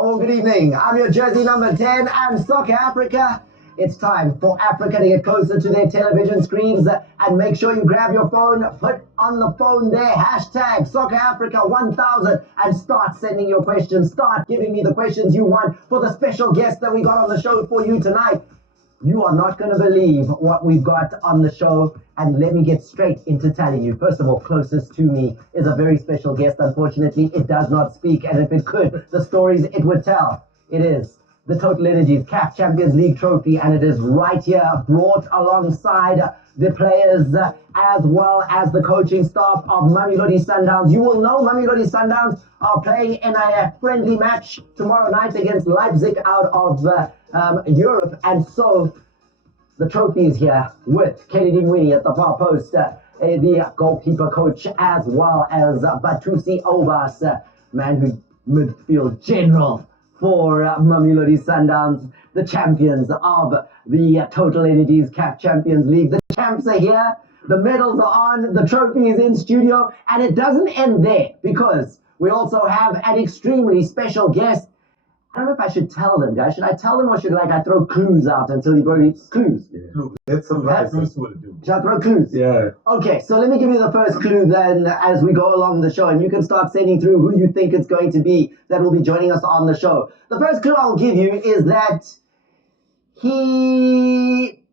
Oh, good evening. I'm your jersey number 10 and Soccer Africa. It's time for Africa to get closer to their television screens and make sure you grab your phone, put on the phone there, hashtag Soccer Africa 1000 and start sending your questions. Start giving me the questions you want for the special guest that we got on the show for you tonight. You are not going to believe what we've got on the show, and let me get straight into telling you. First of all, closest to me is a very special guest. Unfortunately, it does not speak, and if it could, the stories it would tell. It is the Total Energies CAF Champions League trophy, and it is right here, brought alongside the players as well as the coaching staff of Mamelodi Sundowns. You will know Mamelodi Sundowns are playing in a friendly match tomorrow night against Leipzig out of Europe, and so the trophy is here with Kennedy Mwini at the far post, the goalkeeper coach, as well as Batusi Obas, man who midfield general for Mamelodi Sundowns, the champions of the Total Energies CAF Champions League. The champs are here, the medals are on, the trophy is in studio, and it doesn't end there because we also have an extremely special guest. I don't know if I should tell them, guys. Should I tell them or should I throw clues out until you go clues? Yeah. That's some clues will do. Should I throw clues? Yeah. Okay, so let me give you the first clue then as we go along the show, and you can start sending through who you think it's going to be that will be joining us on the show. The first clue I'll give you is that he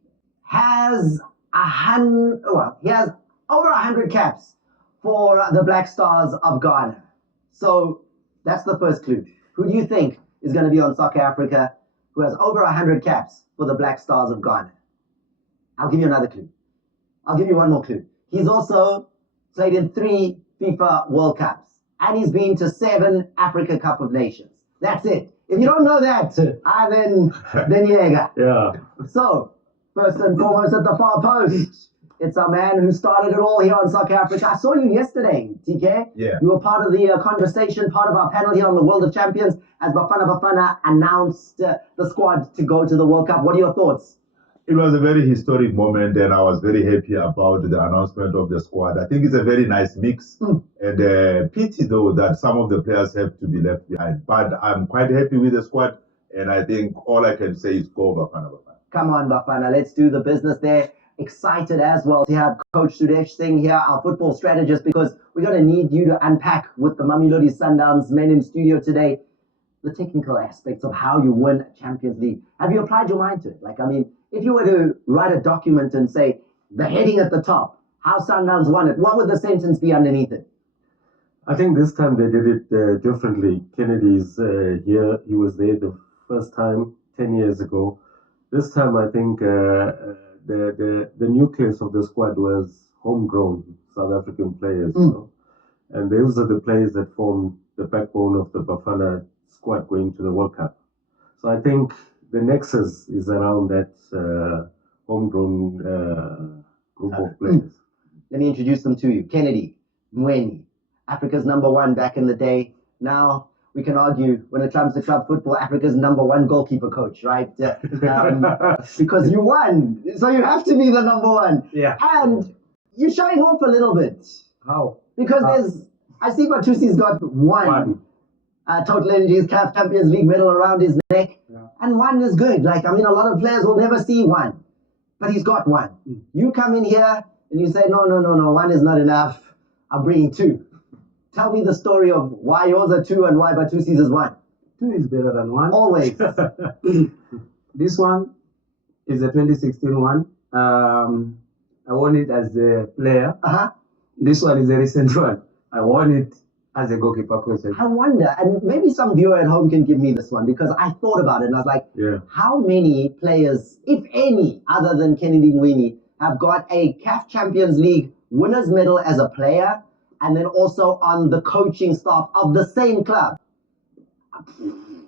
has he has over 100 caps for the Black Stars of Ghana. So that's the first clue. Who do you think is going to be on Soccer Africa, who has over 100 caps for the Black Stars of Ghana? I'll give you another clue. I'll give you one more clue. He's also played in 3 FIFA World Cups, and he's been to 7 Africa Cup of Nations. That's it. If you don't know that, then Yeah. So, first and foremost at the far post, it's a man who started it all here on Soccer Africa. I saw you yesterday, TK. Yeah. You were part of the conversation, part of our panel here on the World of Champions as Bafana announced the squad to go to the World Cup. What are your thoughts? It was a very historic moment, and I was very happy about the announcement of the squad. I think it's a very nice mix, and pity though that some of the players have to be left behind. But I'm quite happy with the squad, and I think all I can say is go Bafana. Come on, Bafana, let's do the business there. Excited as well to have Coach Sudesh Singh here, our football strategist, because we're going to need you to unpack with the Mamelodi Sundowns men in studio today the technical aspects of how you win a Champions League. Have you applied your mind to it? Like, I mean, if you were to write a document and say the heading at the top, how Sundowns won it, what would the sentence be underneath it? I think this time they did it differently. Kennedy's here. He was there the first time 10 years ago. This time, I think the nucleus of the squad was homegrown South African players. You know? And those are the players that form the backbone of the Bafana squad going to the World Cup. So I think the nexus is around that homegrown group of players. Let me introduce them to you. Kennedy Mwini, Africa's #1 back in the day. Now, we can argue when it comes to club football, Africa's #1 goalkeeper coach, right? Because you won, so you have to be the #1. Yeah. And you're showing off a little bit. How? Because I see Batusi's got one. Total Energies CAF Champions League medal around his neck. Yeah. And 1 is good. Like, I mean, a lot of players will never see 1. But he's got 1. You come in here and you say, no, 1 is not enough. I'm bringing 2. Tell me the story of why yours are 2 and why Batusi's is 1. 2 is better than 1. Always. This one is a 2016 one. I won it as a player. This one is a recent one. I won it as a goalkeeper coach. I wonder, and maybe some viewer at home can give me this one, because I thought about it and I was like, how many players, if any, other than Kennedy Mwini, have got a CAF Champions League winner's medal as a player and then also on the coaching staff of the same club?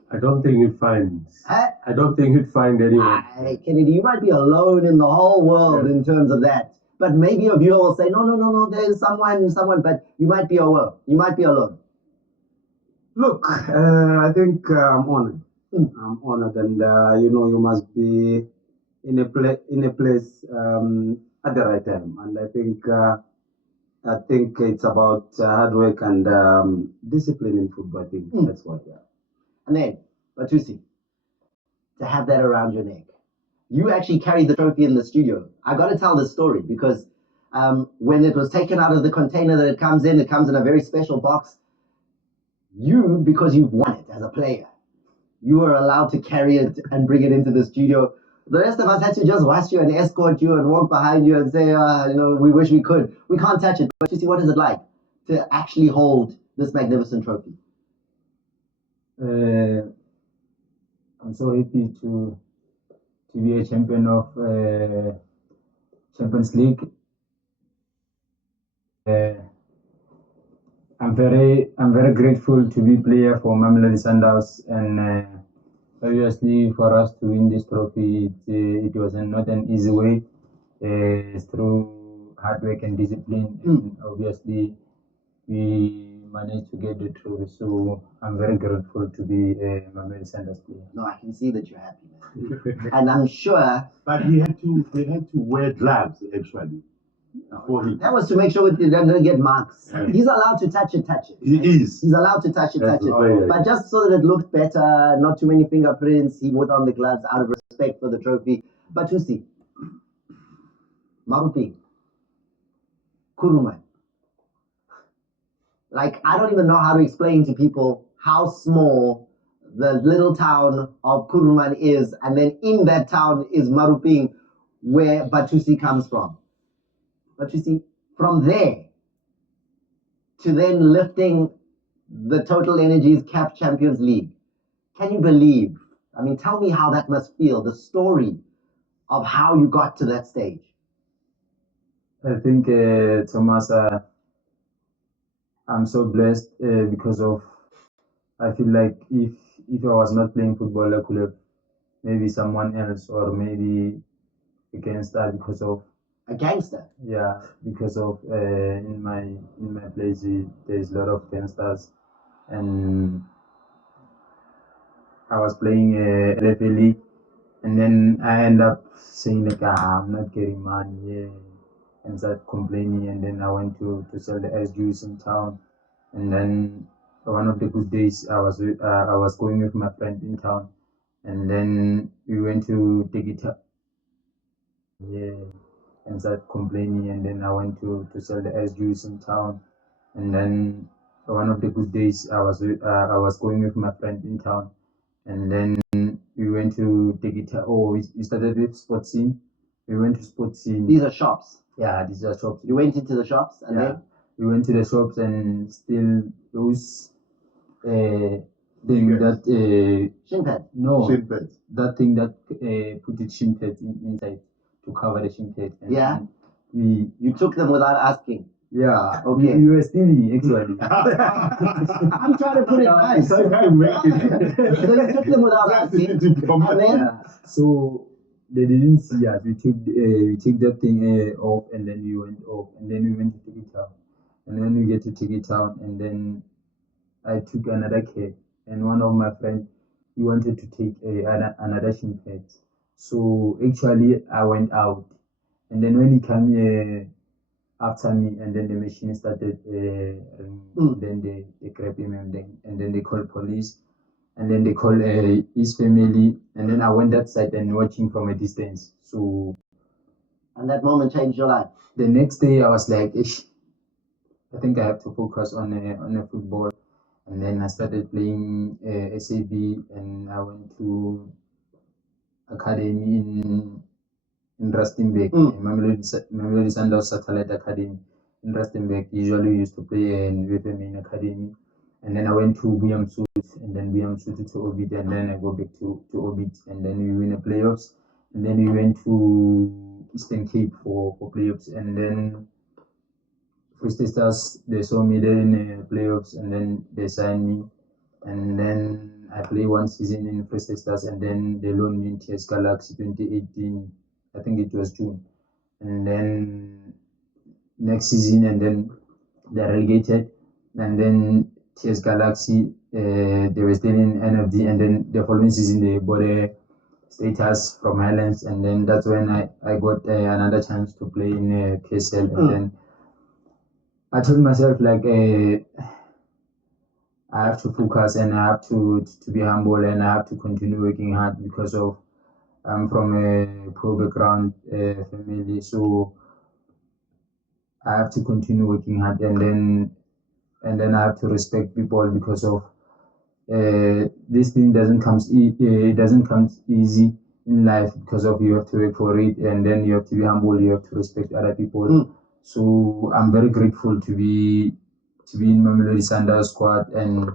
I don't think you'd find. I don't think you'd find anyone. Kennedy, you might be alone in the whole world in terms of that. But maybe a viewer will say, no, there's someone, but you might be alone. You might be alone. Look, I think I'm honored. I'm honored, and you must be in a place at the right time. And I think it's about hard work and discipline in football. I think that's what. Yeah. And then But Tusi, to have that around your neck, you actually carried the trophy in the studio. I got to tell this story because when it was taken out of the container that it comes in a very special box. You, because you've won it as a player, you were allowed to carry it and bring it into the studio. The rest of us had to just watch you and escort you and walk behind you and say, we wish we could. We can't touch it. But you see, what is it like to actually hold this magnificent trophy? I'm so happy to be a champion of Champions League. I'm very grateful to be player for Mamelodi Sundowns, and obviously for us to win this trophy, it was not an easy way. It's through hard work and discipline, and obviously we managed to get the trophy. So I'm very grateful to be a Mamelodi Sundowns player. No, I can see that you're happy, man. And I'm sure. But he had to wear gloves actually. That was to make sure he doesn't get marks. He's allowed to touch it. He is. He's allowed to touch it. But just so that it looked better, not too many fingerprints, he put on the gloves out of respect for the trophy. But you see, Marupi, Kuruman. Like, I don't even know how to explain to people how small the little town of Kuruman is, and then in that town is Maruping, where Batusi comes from. But you see, from there to then lifting the Total Energies CAF Champions League, can you believe? I mean, tell me how that must feel, the story of how you got to that stage. I think, Thomas, I'm so blessed because of, I feel like if I was not playing football, I could have maybe someone else, or maybe against that because of a gangster. Yeah, because of in my place there's a lot of gangsters, and I was playing LFA League, and then I end up saying like, I'm not getting money, and start complaining, and then I went to sell the ice juice in town, and then one of the good days I was going with my friend in town, and then we went to take it up. And start complaining, and then I went to sell the ice juice in town, and then one of the good days I was going with my friend in town, and then we went to take it. We started with sports scene. We went to sports scene. These are shops. Yeah, these are shops. You went into the shops, and then we went to the shops, and still those thing that shin pad. No, Shin pads. that thing that put the shin pads inside to cover the shin pad. Yeah. You took them without asking. Yeah. Okay. We were stealing actually. I'm trying to put it nice. So you took them without asking, and then So they didn't see us. We took that thing off, and then we went off, and then we went to take it out, and then we get to take it out, and then I took another cab, and one of my friends, he wanted to take another shin pad. So actually I went out, and then when he came after me, and then the machine started, and then they grabbed him, and then they called police, and then they called his family, and then I went that side and watching from a distance. So, and that moment changed your life. The next day I was like, I think I have to focus on a football, and then I started playing SAB, and I went to academy in Rustenburg, Mamelodi Sundowns Satellite Academy in Rustenburg. Usually we used to play with the main academy, and then I went to Buyamsut, and then Buyamsut to Orbit, and then I go back to Orbit, and then we win the playoffs, and then we went to Eastern Cape for playoffs, and then Free State Stars, they saw me there in the playoffs, and then they signed me, and then I played one season in Free State Stars, and then they loaned me in TS Galaxy 2018. I think it was June, and then next season, and then they're relegated, and then TS Galaxy, they were still in NFD, and then the following season they bought a status from Highlands, and then that's when I got another chance to play in KSL, and then I told myself like I have to focus and I have to be humble and I have to continue working hard because of I'm from a poor background family, so I have to continue working hard and then I have to respect people because of this thing doesn't come easy in life because of you have to work for it and then you have to be humble, you have to respect other people. So I'm very grateful to be in Mamelodi Sundowns squad and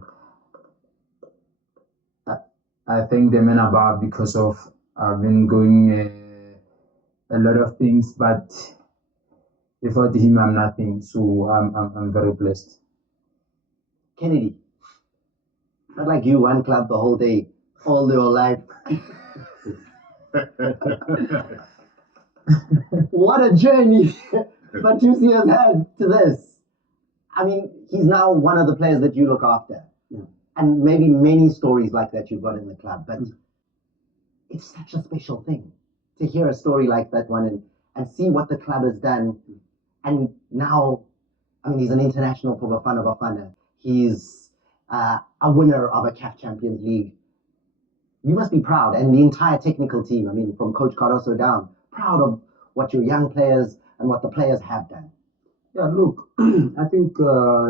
I thank the men above because of I've been going a lot of things, but without him I'm nothing. So I'm very blessed. Kennedy, not like you, one club the whole day, all your life. What a journey Patricio has had to this. I mean, he's now one of the players that you look after. Yeah. And maybe many stories like that you've got in the club. But it's such a special thing to hear a story like that one and see what the club has done. And now, I mean, he's an international for Bafana Bafana. He's a winner of a CAF Champions League. You must be proud, and the entire technical team, I mean, from Coach Caruso down, proud of what your young players and what the players have done. Yeah, look, I think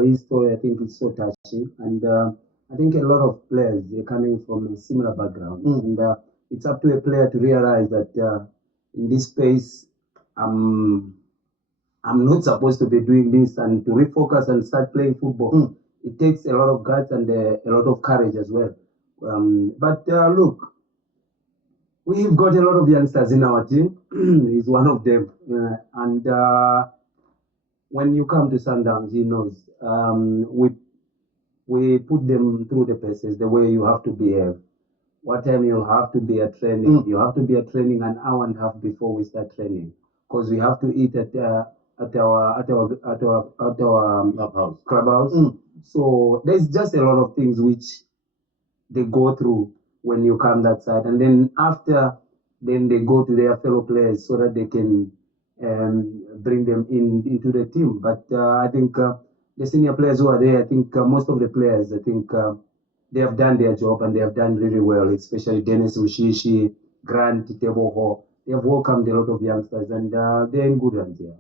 his story, I think is so touching, and I think a lot of players are coming from a similar background, and it's up to a player to realize that in this space, I'm not supposed to be doing this, and to refocus and start playing football. It takes a lot of guts and a lot of courage as well. But look, we've got a lot of youngsters in our team. He's one of them, and when you come to Sundowns, he knows we put them through the paces the way you have to behave. What time you have to be at training? You have to be at training an hour and a half before we start training, because we have to eat at our clubhouse. So there's just a lot of things which they go through when you come that side, and then after, then they go to their fellow players so that they can bring them into the team. But I think the senior players who are there, I think most of the players, I think they have done their job and they have done really well, especially Dennis Ushishi, Grant Teboho. They have welcomed a lot of youngsters and they're in good hands here.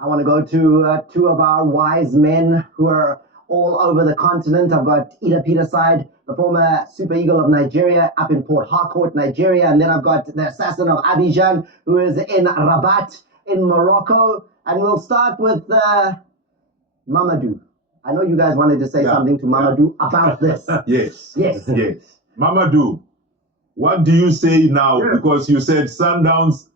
I want to go to two of our wise men who are all over the continent. I've got Ida Peterside, the former Super Eagle of Nigeria, up in Port Harcourt, Nigeria. And then I've got the assassin of Abidjan, who is in Rabat, in Morocco. And we'll start with Mamadou. I know you guys wanted to say something to Mamadou about this. Yes. Mamadou, what do you say now? Because you said Sundowns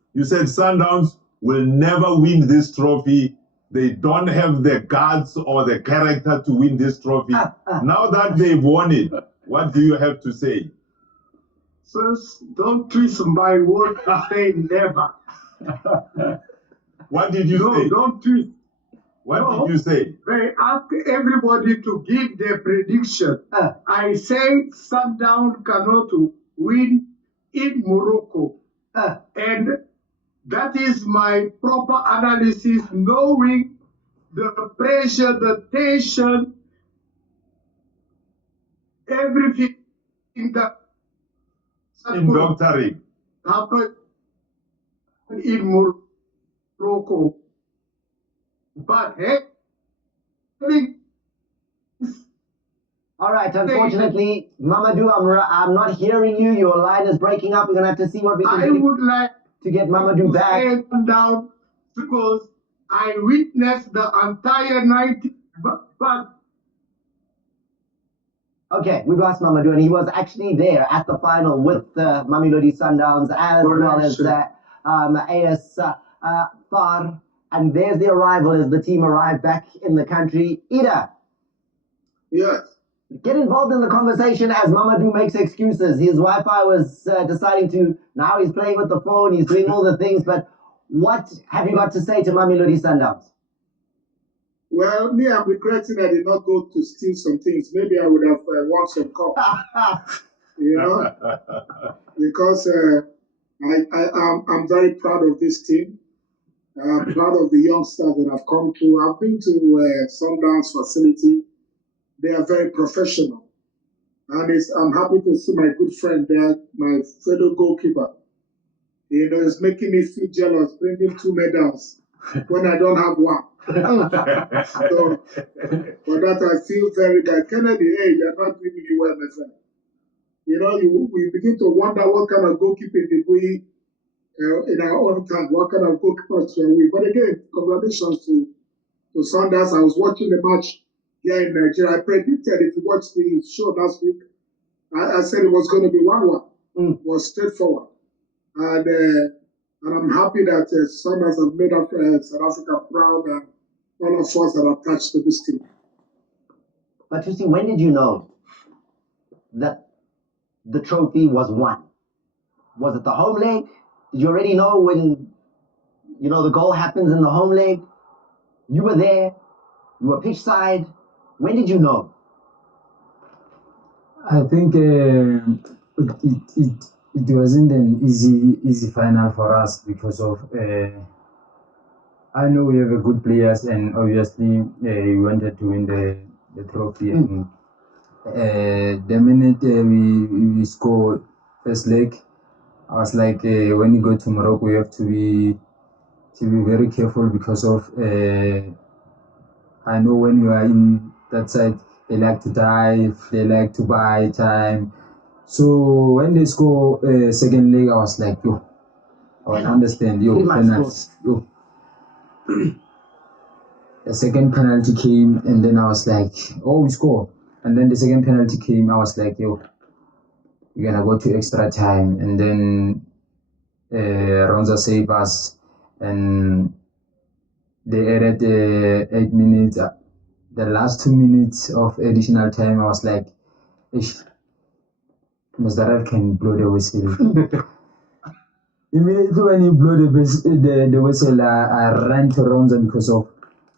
will never win this trophy. They don't have the guts or the character to win this trophy. Now that they've won it, what do you have to say? First, don't twist my word to say never. What did you say? No, don't twist. What did you say? They ask everybody to give their prediction. I say Sundown cannot win in Morocco. And that is my proper analysis, knowing the pressure, the tension, everything that Indoctoring happened in Morocco. But having all right, unfortunately, Mamadou, I'm not hearing you. Your line is breaking up. We're going to have to see what we can do. I would like to get Mamadou back. Down because I witnessed the entire night, but okay, we lost Mamadou, and he was actually there at the final with Mamelodi Sundowns as well as AS FAR. And there's the arrival as the team arrived back in the country. Ida. Yes. Get involved in the conversation as Mamadou makes excuses. His Wi-Fi was deciding to, now he's playing with the phone, he's doing all the things, but what have you got to say to Mamelodi Sundowns? Well, me, I'm regretting I did not go to steal some things. Maybe I would have won some cups, because I'm very proud of this team. I'm proud of the youngsters that have come through. I've been to Sundowns facility. they are very professional. And I'm happy to see my good friend there, my fellow goalkeeper. You know, it's making me feel jealous, bringing 2 medals when I don't have one. So, for that, I feel very bad. Kennedy, hey, you're not doing really well, my friend. You know, we begin to wonder what kind of goalkeeping did we, in our own time, what kind of goalkeepers were we. But again, congratulations to Saunders. I was watching the match here in Nigeria. I predicted, if you watched the show last week, I said it was going to be 1-1. It was straightforward. And I'm happy that Saunders have made up South Africa proud and all of us that are attached to this team. But you see, when did you know that the trophy was won? Was it the home leg? Did you already know when, you know, the goal happens in the home leg? You were there. You were pitch side. When did you know? I think it wasn't an easy final for us because of I know we have a good players and obviously we wanted to win the trophy and the minute we scored first leg, I was like when you go to Morocco you have to be very careful because of I know when you are in that side they like to dive, they like to buy time. So when they score second leg, I was like, yo, I understand, yo, penalty, yo. The second penalty came, and then I was like, oh, we score. And then the second penalty came, I was like, yo, we're gonna go to extra time. And then Ronza saved us, and they added 8 minutes. The last 2 minutes of additional time, I was like, ish. Mr. can blow the whistle. Immediately when he blew the whistle, I ran to Ronza because of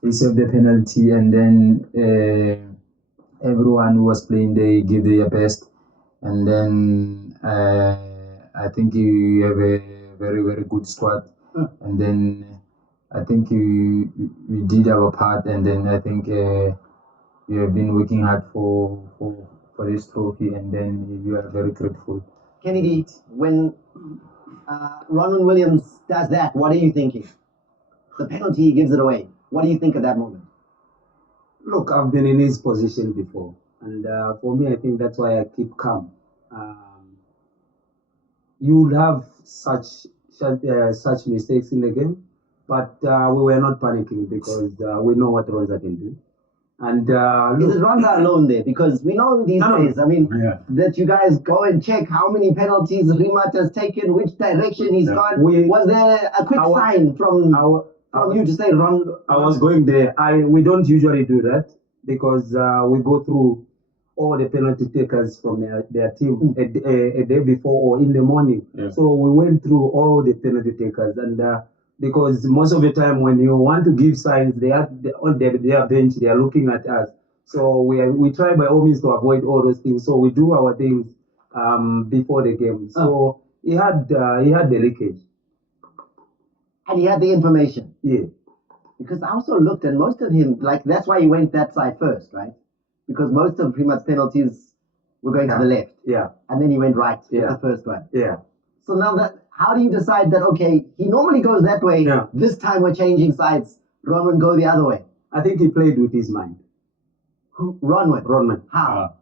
he saved the penalty, and then everyone who was playing they give their best, and then I think you have a very good squad, and then I think we did our part, and then I think you have been working hard for this trophy, and then you are very grateful. Kennedy, when Ronwen Williams does that, what are you thinking? The penalty gives it away. What do you think at that moment? Look, I've been in his position before, and for me, I think that's why I keep calm. You'll have such mistakes in the game, but we were not panicking because we know what Ronza can do. And is it Ronza alone there? Because we know these days, I mean, that you guys go and check how many penalties Rimat has taken, which direction he's gone. Was there a quick sign from you to say Ron? I was going there. We don't usually do that because we go through all the penalty takers from their team a day before or in the morning. Yeah. So we went through all the penalty takers, and because most of the time when you want to give signs, they are on their bench, they are looking at us. So we try by all means to avoid all those things. So we do our things before the game. So he had the leakage. And he had the information. Yeah. Because I also looked, and most of him, like, that's why he went that side first, right? Because most of Primat's penalties were going to the left. Yeah. And then he went right with the first one. Yeah. So now how do you decide that, okay, he normally goes that way, this time we're changing sides, Ronwen go the other way? I think he played with his mind. Ronwen? Ronwen. How?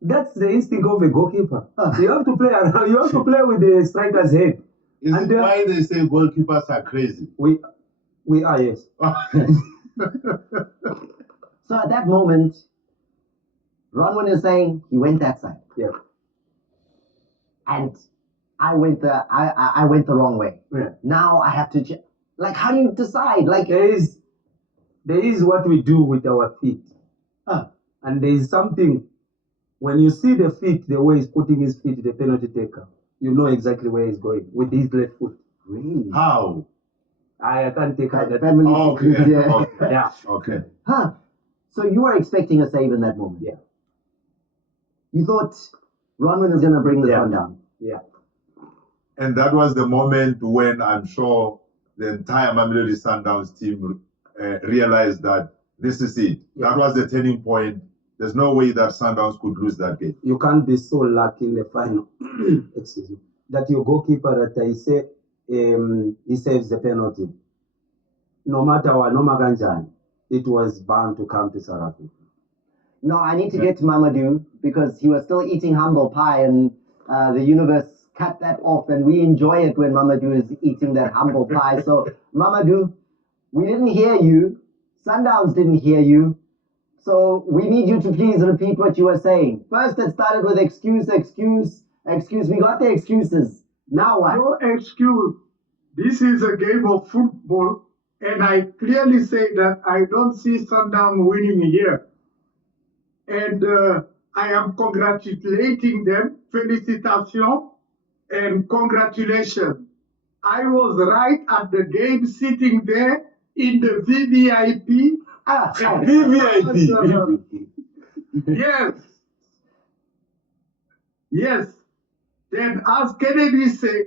That's the instinct of a goalkeeper. You have to play around, you have to play with the striker's head. Is it why they say goalkeepers are crazy? We are, yes. So at that moment, Ronwen is saying he went that side. Yeah. And I went the wrong way. Yeah. Now I have to like, how do you decide? Like, there is what we do with our feet. And there is something, when you see the feet, the way he's putting his feet, the penalty taker, you know exactly where he's going with his left foot. Really? How? I can't take out that. Family secret, yeah. Yeah. Okay. So you were expecting a save in that moment? Yeah. You thought Ronwen was going to bring this one down? Yeah. And that was the moment when I'm sure the entire Mamelodi Sundowns team realized that This is it. That was the turning point. There's no way that Sundowns could lose that game. You can't be so lucky in the final. Excuse me. That your goalkeeper that he saves the penalty. No matter what, no matter it was bound to come to South Africa. No, I need to get to Mamadou because he was still eating humble pie and the universe cut that off, and we enjoy it when Mamadou is eating that humble pie. So, Mamadou, we didn't hear you. Sundowns didn't hear you. So, we need you to please repeat what you were saying. First, it started with excuse. We got the excuses. Now what? No excuse. This is a game of football, and I clearly say that I don't see Sundown winning here. And I am congratulating them. Félicitations and congratulations. I was right at the game, sitting there in the VVIP. VVIP. Yes. Yes. Then, as Kennedy said,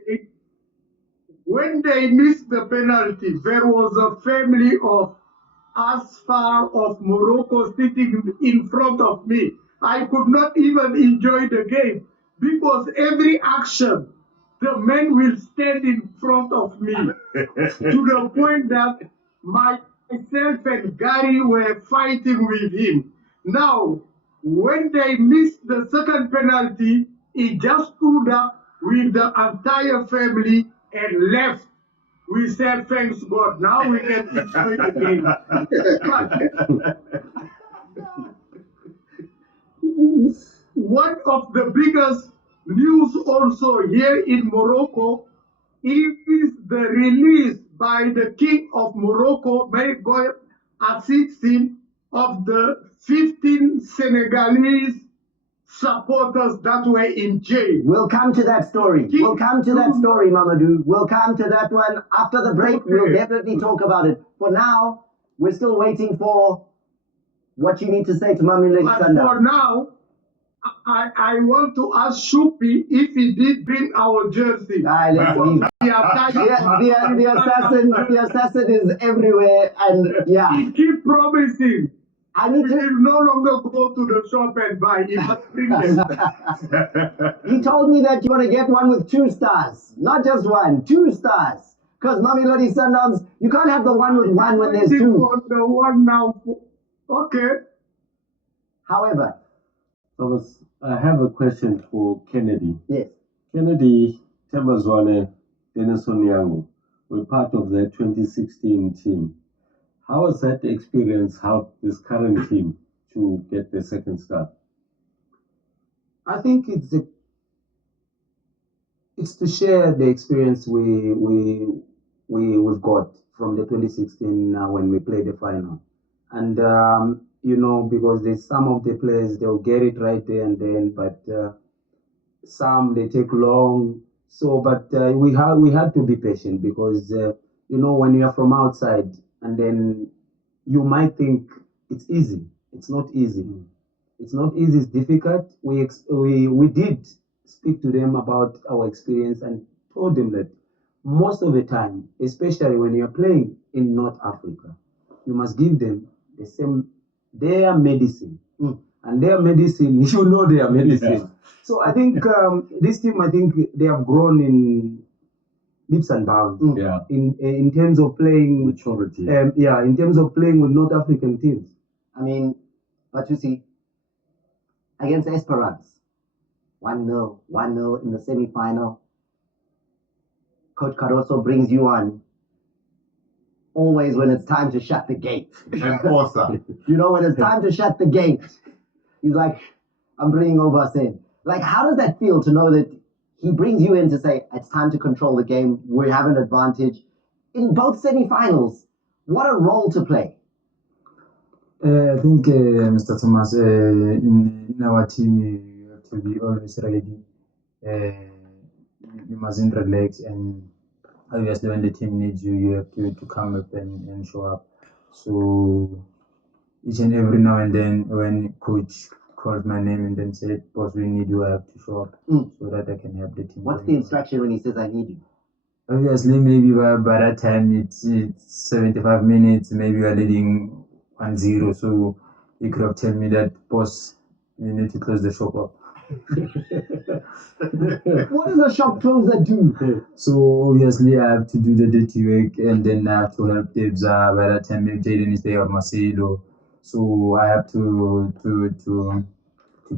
when they missed the penalty, there was a family of Asfar of Morocco sitting in front of me. I could not even enjoy the game because every action, the men will stand in front of me to the point that myself and Gary were fighting with him. Now, when they missed the second penalty, he just stood up with the entire family and left. We said, thanks God, now we can enjoy the game. One of the biggest news also here in Morocco is the release by the King of Morocco, may God assist him, of the 15 Senegalese supporters that were in jail. We'll come to that story. We'll come to that story, Mamadou. We'll come to that one after the break. Okay. We'll definitely talk about it. For now, we're still waiting for what you need to say to Mamelodi But for Sundowns. now, I want to ask Shupi if he did bring our jersey. Let's leave. The assassin is everywhere, and yeah. He keep promising. I need He to. will no longer go to the shop and buy. He must bring them. He told me that you want to get one with 2 stars, not just 1, 2 stars. Because Mamelodi Sundowns, you can't have the one with 1 when there's 2. On the one now. Okay. However, Thomas, I have a question for Kennedy. yes, Kennedy, Temazwane, Dennis Onyango were part of the 2016 team. How has that experience helped this current team to get the second star? I think it's to share the experience we've got from the 2016 when we played the final, and because there's some of the players they'll get it right there and then, but some they take long. So, but we had to be patient because when you are from outside and then you might think it's easy. It's not easy. It's not easy. It's difficult. We did speak to them about our experience and told them that most of the time, especially when you're playing in North Africa, you must give them their medicine. And their medicine, their medicine. Yeah. So I think this team, they have grown in leaps and bounds. Yeah. In terms of playing Maturity. in terms of playing with North African teams. I mean, but you see, against Esperance, 1-0 in the semi-final. Coach Caruso brings you on always when it's time to shut the gate. Enforcer. When it's time to shut the gate, he's like, I'm bringing Obas in. Like, how does that feel to know that he brings you in to say, it's time to control the game, we have an advantage? In both semi-finals, what a role to play. I think, Mr. Thomas, in our team, you have to be always ready. You mustn't relax, and obviously when the team needs you, you have to come up and show up. So each and every now and then, when coach calls my name and then said, boss, we need you, I have to show up so that I can help the team. What's the instruction when he says, I need you? Obviously, maybe by that time, it's 75 minutes, maybe you are leading 1-0. So he could have told me that, boss, you need to close the shop up. What does a shop closer do? So obviously I have to do the dirty work, and then I have to help Debs. By that time, maybe Jaden is there or Marcelo. So I have to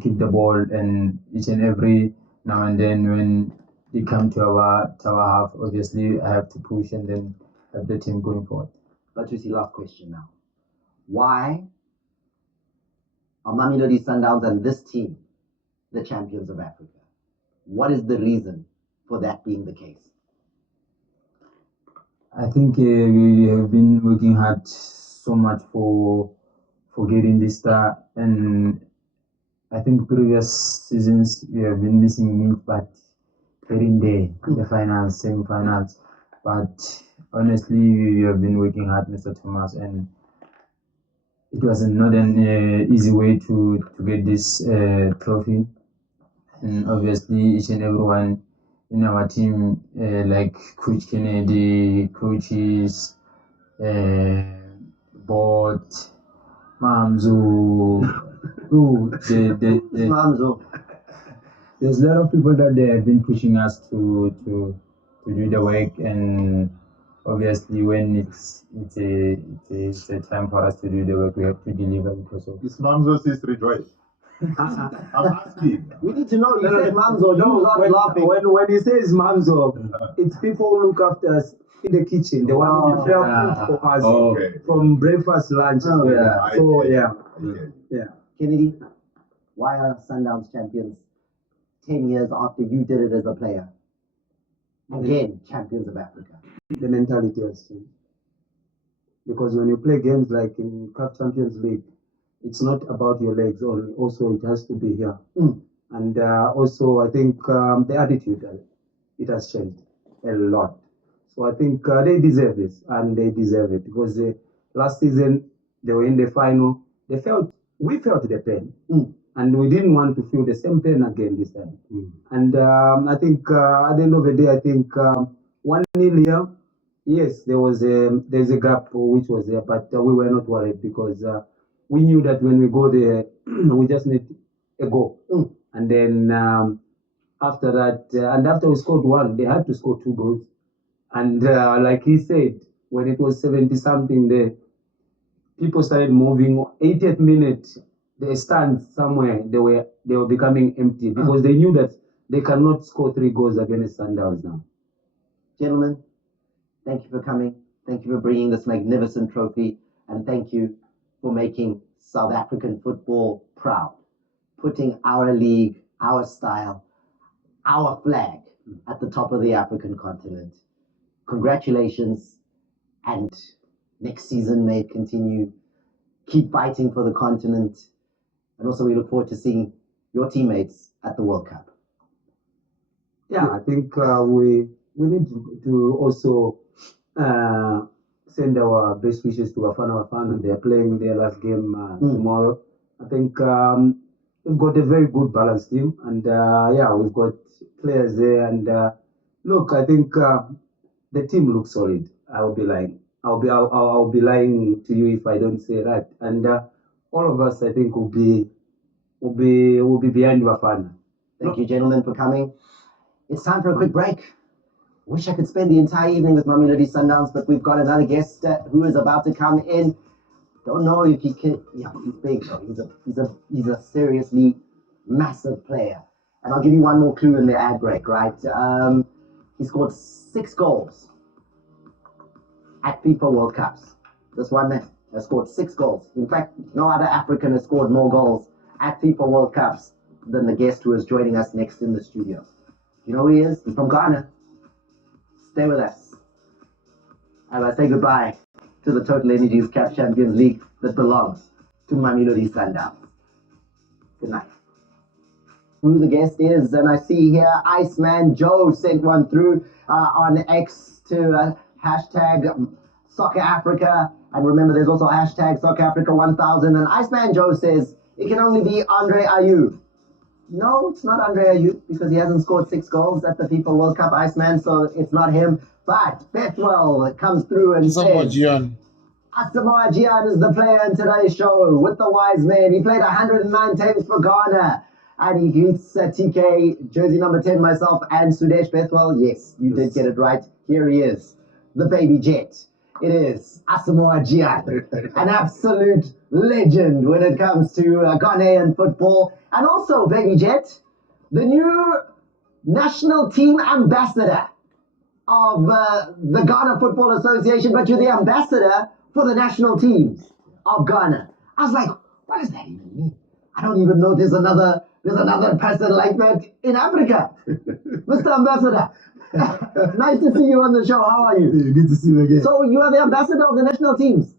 keep the ball, and each and every now and then when they come to our half, obviously I have to push and then have the team going forward. But you see, last question now. Why are Mamelodi Sundowns and this team the champions of Africa? What is the reason for that being the case? I think we have been working hard so much for getting this star, and I think previous seasons we have been missing it, but getting there, the finals, semi-finals. But honestly, we have been working hard, Mr. Thomas, and it was not an easy way to get this trophy. And obviously, each and everyone in our team, like Coach Kennedy, coaches, Bot, Mlambo, Mlambo. there's a lot of people that they have been pushing us to do the work, and obviously when it's a time for us to do the work, we have to deliver because of Is Mamzo's history Joyce? I'm asking. We need to know. You said Mlambo. You was laughing. When he says Mamzo, it's people who look after us in the kitchen. The one who prepare food for us from breakfast, lunch. Kennedy, why are Sundowns champions 10 years after you did it as a player? Again, champions of Africa. The mentality has changed. Because when you play games like in CAF Champions League, it's not about your legs only. Also, it has to be here. And also, I think the attitude, it has changed a lot. So I think they deserve this, and they deserve it because last season they were in the final. We felt the pain, and we didn't want to feel the same pain again this time. And I think at the end of the day, I think 1-0 here. Yes, there's a gap which was there, but we were not worried because we knew that when we go there, we just need a goal. And then after that, and after we scored one, they had to score 2 goals. And like he said, when it was 70-something there, people started moving. 80th minute, the stands somewhere, they were becoming empty because they knew that they cannot score 3 goals against Sundowns now. Gentlemen, thank you for coming. Thank you for bringing this magnificent trophy. And thank you for making South African football proud. Putting our league, our style, our flag at the top of the African continent. Congratulations. And next season may it continue. Keep fighting for the continent. And also we look forward to seeing your teammates at the World Cup. Yeah, I think we need to also send our best wishes to Bafana. They are playing their last game tomorrow. I think we've got a very good balanced team, and we've got players there. And look, I think the team looks solid. I'll be lying. I'll be lying to you if I don't say that. And all of us, I think, will be behind Bafana. Thank you, gentlemen, for coming. It's time for a quick break. Wish I could spend the entire evening with Mamelodi Sundowns, but we've got another guest who is about to come in. Don't know if he can. Yeah, he's big though. He's a seriously massive player. And I'll give you one more clue in the ad break, right? He scored 6 goals at FIFA World Cups. This one man has scored 6 goals. In fact, no other African has scored more goals at FIFA World Cups than the guest who is joining us next in the studio. You know who he is? He's from Ghana. Stay with us as I say goodbye to the Total Energies CAF Champions League that belongs to Mamelodi Sundowns. Good night. Who the guest is, and I see here Iceman Joe sent one through on X to hashtag Soccer Africa, and remember there's also hashtag Soccer Africa 1000, and Iceman Joe says it can only be Andre Ayew. No, it's not Andre Ayew because he hasn't scored 6 goals at the FIFA World Cup, Iceman, so it's not him. But Bethwell comes through and says, Asamoah Gyan is the player in today's show with the wise men. He played 109 times for Ghana. And he greets TK, jersey number 10, myself, and Sudesh Bethwell. Yes, you did get it right. Here he is, the baby jet. It is Asamoah Gyan, an absolute legend when it comes to Ghanaian football. And also, baby jet, the new national team ambassador of the Ghana Football Association, but you're the ambassador for the national teams of Ghana. I was like, what does that even mean? I don't even know there's another person like that in Africa. Mr. Ambassador, nice to see you on the show. How are you? Good to see you again. So you are the ambassador of the national teams.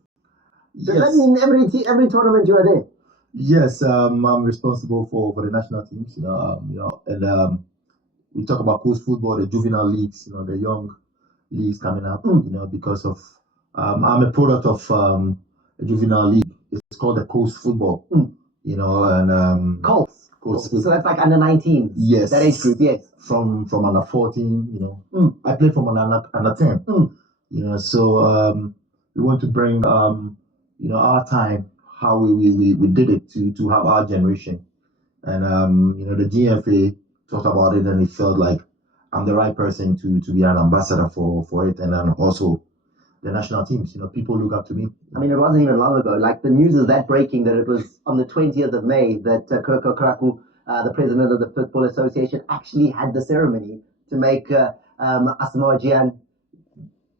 Does that mean every tournament you are there? Yes, I'm responsible for the national teams. And we talk about coast football, the juvenile leagues, the young leagues coming up. Because of I'm a product of a juvenile league. It's called the coast football. And Colts. Coast. So that's like under 19. Yes. That age group. Yes. From under 14. I play from under 10. So we want to bring our time, how we did it to have our generation, and the GFA talked about it, and it felt like I'm the right person to be an ambassador for it, and then also the national teams. People look up to me. I mean, it wasn't even long ago. Like, the news is that breaking that it was on the 20th of May that Kirko Kraku, the president of the Football Association, actually had the ceremony to make Asamoah Gyan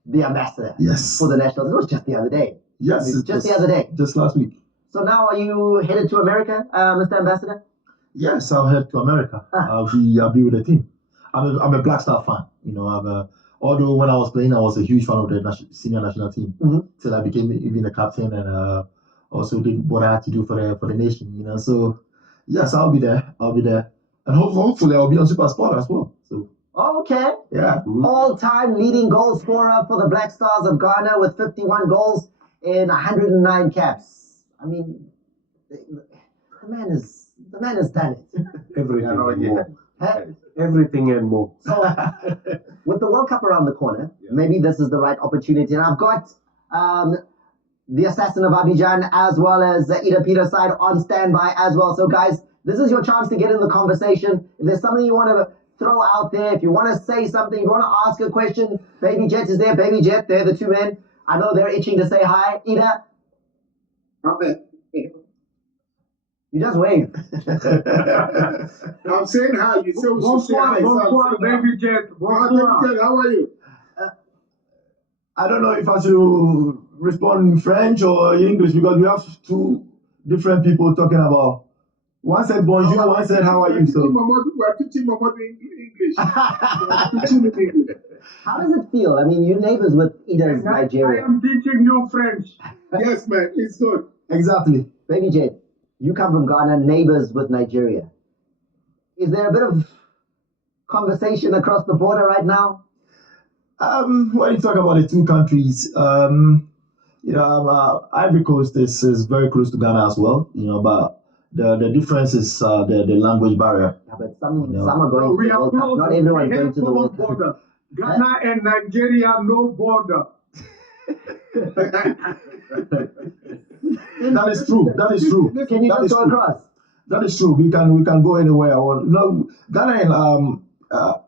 the ambassador for the national. It was just the other day. Yes, just the other day. Just last week. So now are you headed to America, Mr. Ambassador? Yes, I'll head to America. I'll be with the team. I'm a Black Star fan. Although when I was playing, I was a huge fan of the senior national team till I became even a captain, and also did what I had to do for the nation. So yes, I'll be there, and hopefully I'll be on Super Sport as well. So. Okay. Yeah. All-time leading goal scorer for the Black Stars of Ghana with 51 goals in 109 caps. I mean, the man has done it. Everything and more. Huh? Everything and more. So, with the World Cup around the corner, maybe this is the right opportunity. And I've got the assassin of Abidjan as well as Ida Peter's side on standby as well. So, guys, this is your chance to get in the conversation. If there's something you want to throw out there, if you want to say something, you want to ask a question, Baby Jet is there. Baby Jet, they're the two men. I know they're itching to say hi. Ida? You just wave. I'm saying hi. You say we should say hi. Bonsoir, Baby Jet. Bonsoir. Baby Jet, how are you? I don't know if I should respond in French or English, because we have two different people talking about. One said bonjour, one said how are you. So we're teaching Mamadou English. We're teaching him English. How does it feel? I mean, you're neighbors with Ida's Nigeria. I am teaching you French. Yes, man, it's good. exactly. Baby Jet, you come from Ghana, neighbors with Nigeria. Is there a bit of conversation across the border right now? When you talk about the two countries, Ivory Coast is very close to Ghana as well. But the difference is the language barrier. Yeah, but some are going to the World Cup. Not everyone's going to the World Cup. Ghana and Nigeria, no border. That is true. That is true. Can you just go across? That is true. We can go anywhere I want. Ghana and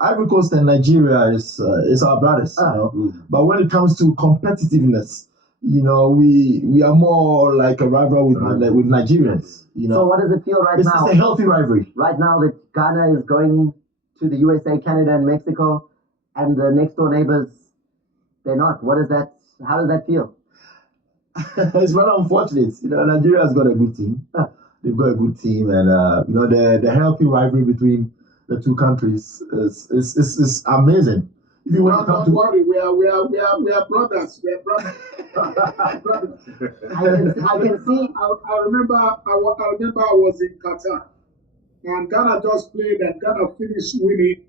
Ivory Coast and Nigeria is our brothers. But when it comes to competitiveness, we are more like a rival with Nigerians. So what does it feel right now? It's a healthy rivalry. Right now that Ghana is going to the USA, Canada, and Mexico, and the next door neighbors, they're not. What is that? How does that feel? It's very unfortunate. Nigeria's got a good team. They've got a good team, and the healthy rivalry between the two countries is amazing. If you want Don't worry, we are brothers. We are brothers. I can see. I remember I was in Qatar, and Ghana just played, and Ghana finished winning.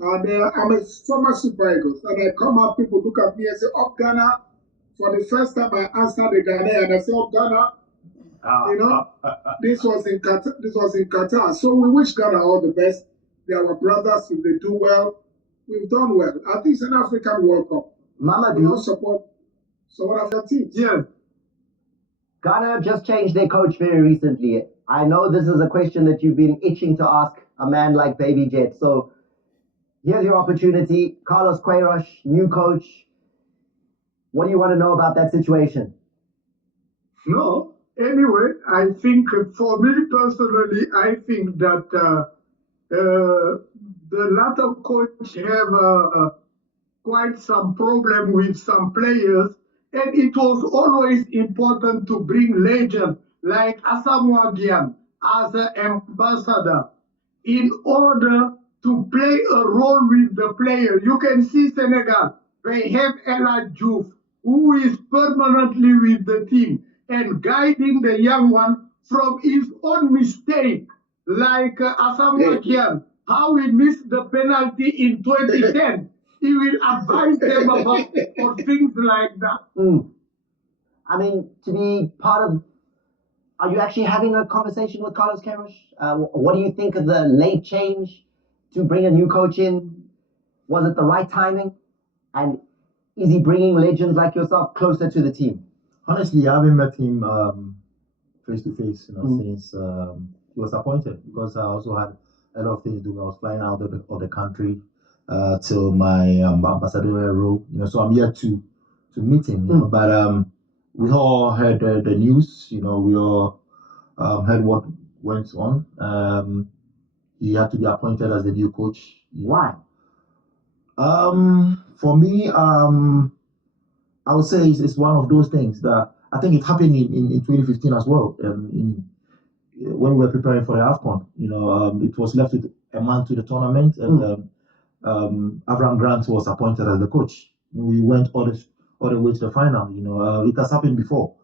And I'm a former Super Eagles, and I come up, people look at me and say, "Up Ghana." For the first time, I answered the Ghanaian, and I said, "Up Ghana." This was in Qatar. So we wish Ghana all the best. They are our brothers. If they do well, we've done well. I think it's an African World Cup. Mama, We all support some of our teams. Yes. Ghana just changed their coach very recently. I know this is a question that you've been itching to ask a man like Baby Jet. So here's your opportunity. Carlos Queiroz, new coach. What do you want to know about that situation? No. Anyway, I think for me personally, I think that the latter coach have quite some problem with some players, and it was always important to bring legends like Asamoah Gyan as an ambassador in order to play a role with the player. You can see Senegal, they have Ella Diouf, who is permanently with the team and guiding the young one from his own mistake, like Asamoah Gyan, how he missed the penalty in 2010. He will advise them about or things like that. I mean, to be part of, are you actually having a conversation with Carlos Queiroz? What do you think of the late change to bring a new coach in? Was it the right timing? And is he bringing legends like yourself closer to the team? Honestly, I haven't met him face to face, since he was appointed, because I also had a lot of things to do. I was flying out of the country till my ambassadorial role, so I'm yet to meet him. But we all heard the news. We all heard what went on. He had to be appointed as the new coach. Why? For me, I would say it's one of those things that I think it happened in 2015 as well. When we were preparing for the AFCON, it was left with a month to the tournament, and Avram Grant was appointed as the coach. We went all the way to the final. It has happened before.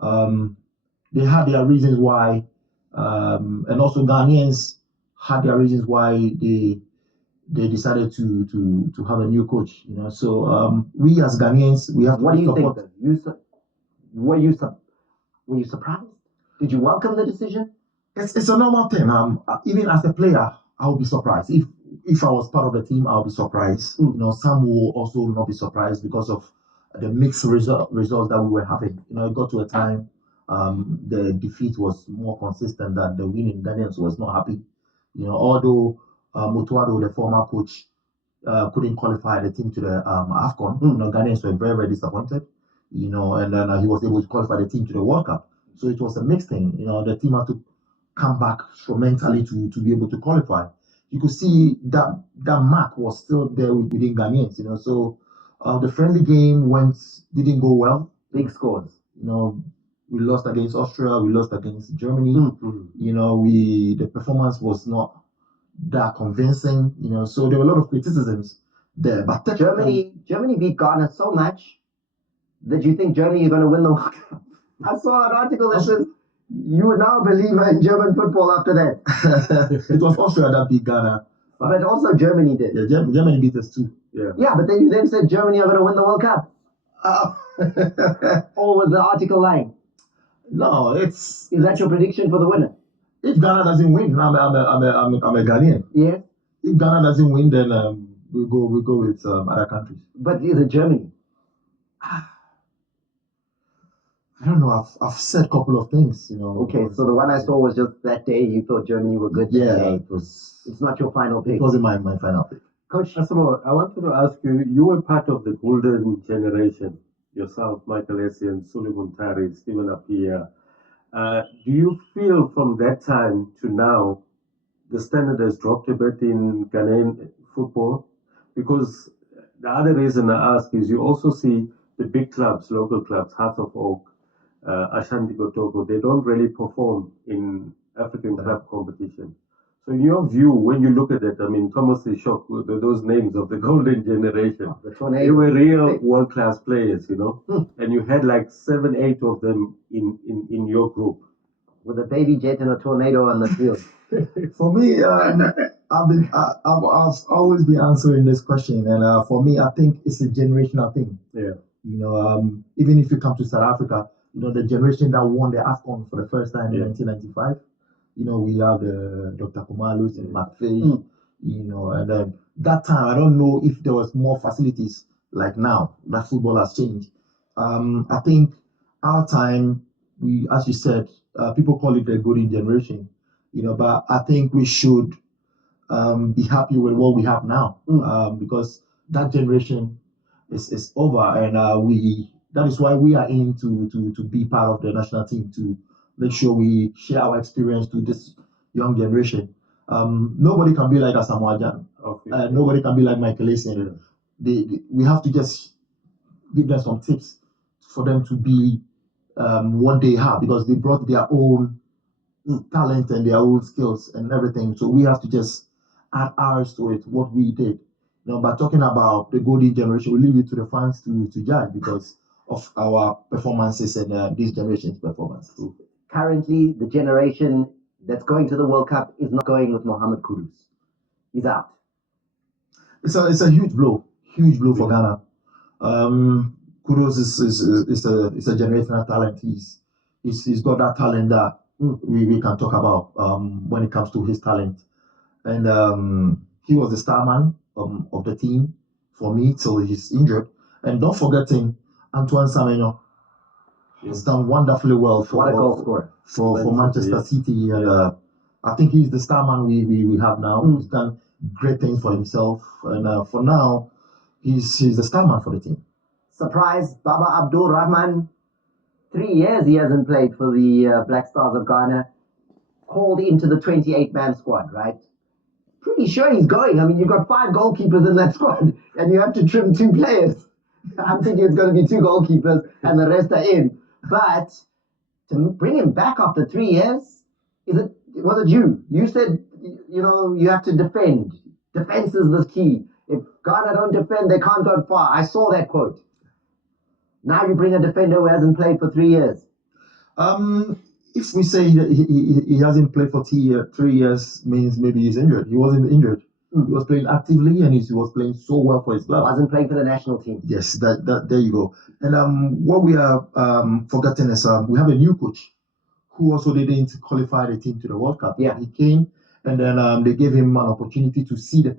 They had their reasons why, and also Ghanaians had their reasons why they decided to have a new coach. So we as Ghanaians, we have to What do you support. think? Were you surprised? Did you welcome the decision? It's a normal thing. Even as a player, I would be surprised. If I was part of the team, I would be surprised. Some will also not be surprised because of the mixed results that we were having. It got to a time the defeat was more consistent than the winning. Ghanaians was not happy. Although Mutuado, the former coach, couldn't qualify the team to the AFCON. Ghanaians were very, very disappointed. And then he was able to qualify the team to the World Cup. So it was a mixed thing. The team had to come back mentally to be able to qualify. You could see that mark was still there within Ghanaians. So the friendly game didn't go well. Big scores. We lost against Austria. We lost against Germany. The performance was not that convincing. So there were a lot of criticisms there. But Germany beat Ghana so much that you think Germany is going to win the World Cup. I saw an article that says you are now a believer in German football after that. It was Austria that beat Ghana. But also Germany did. Yeah, Germany beat us too. Yeah, but then you then said Germany are going to win the World Cup. Or was the article lying? No, Is that your prediction for the winner? If Ghana doesn't win, I'm a Ghanaian. Yeah. If Ghana doesn't win, then we go with other countries. But is it Germany? I don't know. I've said a couple of things. Okay, so the one I saw was just that day you thought Germany were good. Yeah, it was. It's not your final pick. It wasn't my final pick. Coach Asamoah, I wanted to ask you. You were part of the golden generation. Yourself, Michael Essien, Suleiman Tari, Stephen Appiah. Do you feel from that time to now, the standard has dropped a bit in Ghanaian football? Because the other reason I ask is you also see the big clubs, local clubs, Hearts of Oak, Ashanti Kotoko, they don't really perform in African club competition. So in your view, when you look at it, I mean, Thomas is shocked with those names of the golden generation. They were real world-class players, and you had like 7, 8 of them in your group. With a Baby Jet and a Tornado on the field. For me, I've always been answering this question, and for me, I think it's a generational thing. Yeah. Even if you come to South Africa, the generation that won the AFCON for the first time in 1995. We have the Dr. Kumalus and McFay, and then that time, I don't know if there was more facilities like now that football has changed. I think our time, as you said, people call it the golden generation, but I think we should be happy with what we have now, because that generation is over, and that is why we are in to be part of the national team, to make sure we share our experience to this young generation. Nobody can be like Asamoah Gyan. Nobody can be like Michael Essien. We have to just give them some tips for them to be what they have, because they brought their own talent and their own skills and everything. So we have to just add ours to it, what we did. But talking about the golden generation, we leave it to the fans to judge because of our performances and this generation's performance. Currently, the generation that's going to the World Cup is not going with Mohamed Kudus. He's out. It's a huge blow for Ghana. Kudus is a generational talent. He's got that talent that we can talk about when it comes to his talent. And he was the star man of the team for me till he's injured. And don't forgetting Antoine Semenyo. He's done wonderfully well for Manchester City. And I think he's the star man we have now. He's done great things for himself. And for now, he's the star man for the team. Surprise, Baba Abdul Rahman. 3 years he hasn't played for the Black Stars of Ghana. Called into the 28-man squad, right? Pretty sure he's going. I mean, you've got 5 goalkeepers in that squad, and you have to trim 2 players. I'm thinking it's going to be 2 goalkeepers, and the rest are in. But to bring him back after 3 years, was it you? You said, you have to defend. Defense is the key. If Ghana don't defend, they can't go far. I saw that quote. Now you bring a defender who hasn't played for 3 years. If we say he hasn't played for 3 years, means maybe he's injured. He wasn't injured. He was playing actively, and he was playing so well for his club. Wasn't playing for the national team. Yes, that there you go. And what we are forgetting is we have a new coach who also didn't qualify the team to the World Cup. Yeah, he came, and then they gave him an opportunity to see the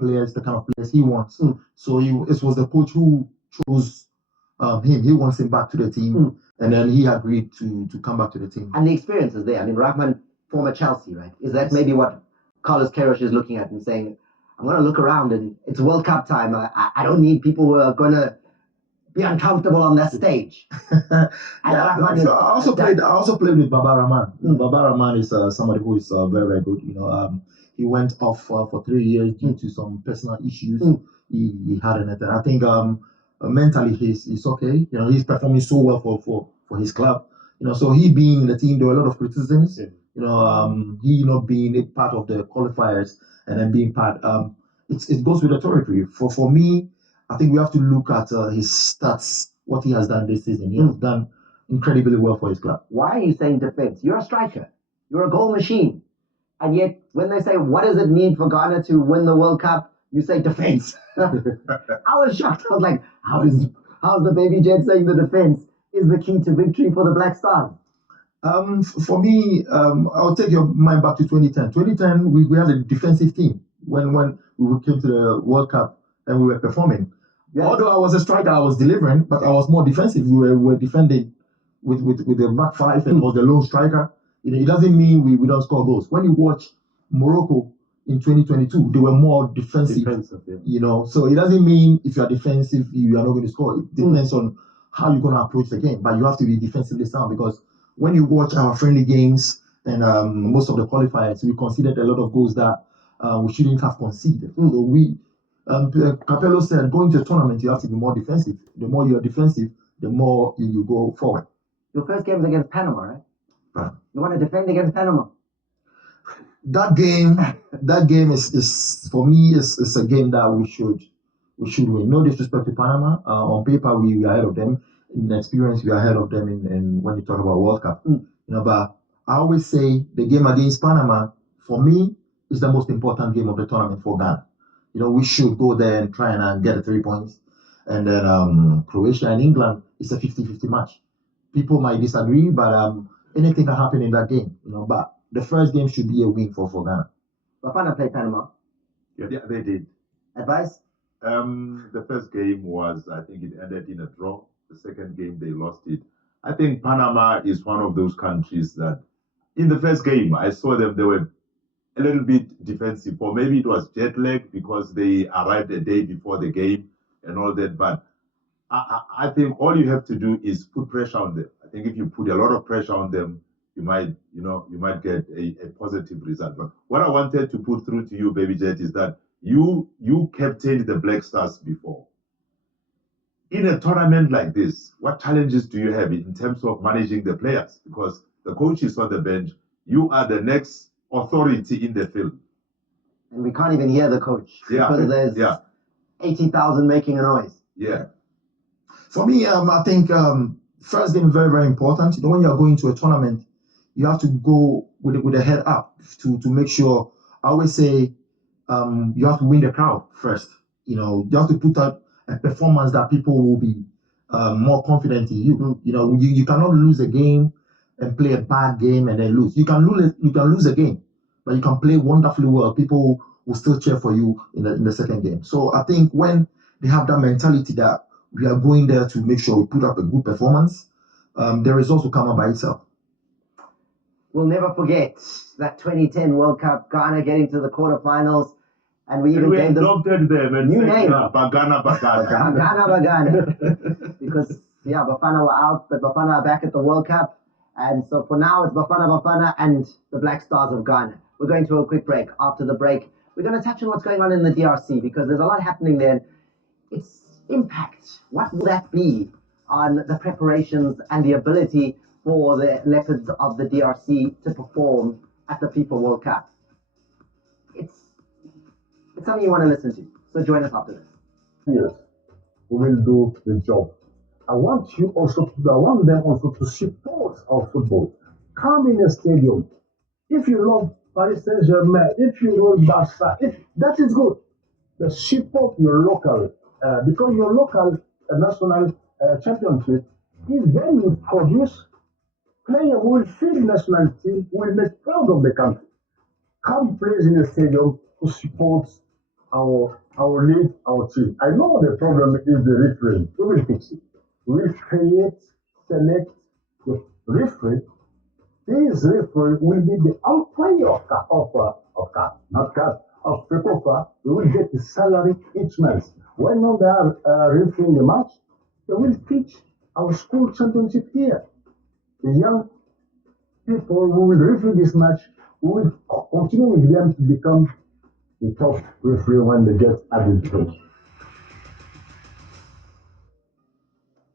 kind of players he wants. So it was the coach who chose him. He wants him back to the team. And then he agreed to come back to the team. And the experience is there. I mean, Rahman, former Chelsea, right? Is that maybe what Carlos Queiroz is looking at and saying, I'm going to look around and it's World Cup time. I don't need people who are going to be uncomfortable on that stage. I also played with Baba Rahman. Baba Rahman is somebody who is very, very good. He went off for 3 years due to some personal issues he had in it. And I think mentally he's okay. He's performing so well for his club. So he being in the team, there were a lot of criticisms. He not being a part of the qualifiers and then being part. It goes with the territory. For me, I think we have to look at his stats, what he has done this season. He has done incredibly well for his club. Why are you saying defense? You're a striker. You're a goal machine. And yet, when they say, what does it need for Ghana to win the World Cup? You say defense. I was shocked. I was like, how's the baby jet saying the defense is the key to victory for the Black Stars? For me, I'll take your mind back to 2010. 2010, we had a defensive team when we came to the World Cup and we were performing. Yeah. Although I was a striker, I was delivering, but I was more defensive. We were defending with the back five and was the lone striker. It doesn't mean we don't score goals. When you watch Morocco in 2022, they were more defensive. So it doesn't mean if you are defensive, you are not going to score. It depends on how you're going to approach the game, but you have to be defensively sound, because when you watch our friendly games and most of the qualifiers, we conceded a lot of goals that we shouldn't have conceded. So Capello said, going to a tournament, you have to be more defensive. The more you are defensive, the more you go forward. Your first game was against Panama, right? You want to defend against Panama? That game is for me is a game that we should win. No disrespect to Panama. On paper, we are ahead of them. In experience, we are ahead of them. In when you talk about World Cup, But I always say the game against Panama, for me, is the most important game of the tournament for Ghana. We should go there and try and get 3 points. And then Croatia and England is a 50-50 match. People might disagree, but anything can happen in that game. But the first game should be a win for Ghana. Bafana played Panama. Yeah, they did. Advice? The first game was, I think it ended in a draw. The second game, they lost it I think Panama is one of those countries that, in the first game, I saw them, they were a little bit defensive, or maybe it was jet lag because they arrived a day before the game and all that. But I think all you have to do is put pressure on them. I think if you put a lot of pressure on them, you might get a positive result. But what I wanted to put through to you, Baby Jet, is that you captained the Black Stars before. In a tournament like this, what challenges do you have in terms of managing the players? Because the coach is on the bench, you are the next authority in the field. And we can't even hear the coach Yeah. because there's 80,000 making a noise. Yeah. For me, I think first game is very, very important. You know, when you're going to a tournament, you have to go with a head up to make sure. I always say you have to win the crowd first. You know, you have to put up a performance that people will be more confident in you. Mm-hmm. You know, you cannot lose a game and play a bad game and then lose. You can lose a game, but you can play wonderfully well. People will still cheer for you in the second game. So I think when they have that mentality that we are going there to make sure we put up a good performance, the results will come up by itself. We'll never forget that 2010 World Cup, Ghana getting to the quarterfinals, and we even gave them a new name. Bagana. Because, Bafana were out, but Bafana are back at the World Cup. And so for now, it's Bafana and the Black Stars of Ghana. We're going to a quick break. After the break, we're going to touch on what's going on in the DRC, because there's a lot happening there. Its impact, what will that be on the preparations and the ability for the Leopards of the DRC to perform at the FIFA World Cup? It's something you want to listen to. So join us after this. Yes, we will do the job. I want them also to support our football. Come in a stadium. If you love Paris Saint-Germain, if you love Barca, that is good. But support your local, because your local national championship is when you produce players who will feel national team, who will make proud of the country. Come please in the stadium to support our league, our team. I know the problem is the referee. We will fix it. We will select the referee. This referee will be the umpire of PECOFA. We will get the salary each month. When not they are refereeing the match, they will teach our school championship here. The young people who will referee this match, we will continue with them to become the top referee when they get adult.